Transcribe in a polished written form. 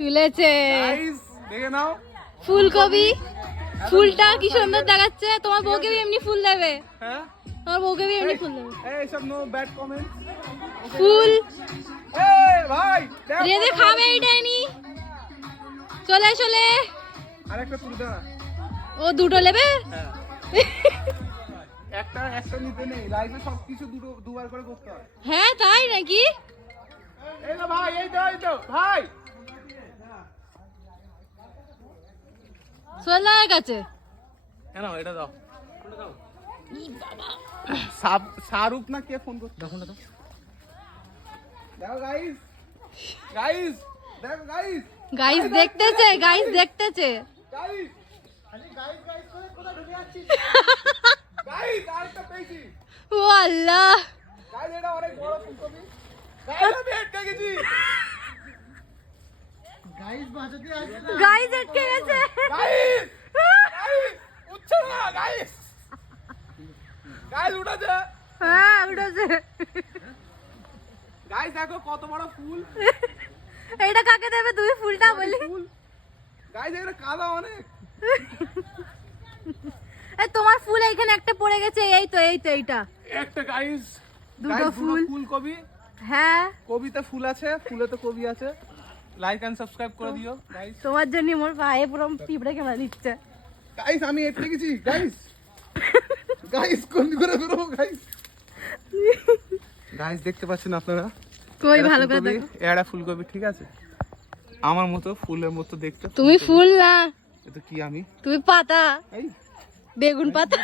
তুলেছে গাইস দেখে নাও ফুলকপি। ফুলটা কি সুন্দর দেখাচ্ছে। তোমার বউকে এমনি ফুল দেবে। হ্যাঁ তোমার বউকে এমনি ফুল দেবে। এই সব নো ব্যাড কমেন্ট। ফুল এই ভাই দেখো রেদে খাবে এইটাই নি। চলে চলে আরেকটা তুলে দাও। ও দুটো নেবে। হ্যাঁ একটা নিতে নেই, লাইফে সবকিছু দুবার করে করতে হয়। হ্যাঁ তাই নাকি? এই না ভাই, এই তো ভাই সোলার কাছে কেন এটা দাও। শাহরুখ না কে ফোন করছে? দেখো না তো। দেখো গাইস দেখো গাইস গাইস দেখতেছে। গাইস দেখতেছে। গাইস আরে গাইস করে কোথা ঢুকে যাচ্ছিস? গাইস আরেকটা পেয়েছি। ও আল্লাহ গাইস এটা অনেক বড় ফুলকপি। গাইস আমি আটকে গেছি। গাইস বাঁচাতে আসছে না। গাইস আটকে গেছে। গাইস উঠছে না গাইস। গাইস উঠেছে। হ্যাঁ উঠেছে। গাইস দেখো কত বড় ফুল। এইটা কাকে দেবে তুমি ফুলটা বলি? গাইস এটা কালো অনেক। এই তোমার ফুল এখানে একটা পড়ে গেছে। এই তো এইটা একটা গাইস দুটো ফুল। ফুলকপি। হ্যাঁ কবিতে ফুল আছে, ফুলে তো কবি আছে। লাইক এন্ড সাবস্ক্রাইব করে দিও গাইস। তোমার জন্য মোর পায়ে পুরো পিঁপড়ে কেমন দিচ্ছে। গাইস আমি এটকে গেছি গাইস। গাইস কোন করে বেরোবো গাইস? গাইস দেখতে পাচ্ছেন আপনারা? কই ভালো করে দেখো। এড়া ফুলকপি ঠিক আছে, আমার মতো ফুলের মতো দেখতে। তুমি ফুল না, এটা কি আমি? তুমি পাতা, এই বেগুন পাতা।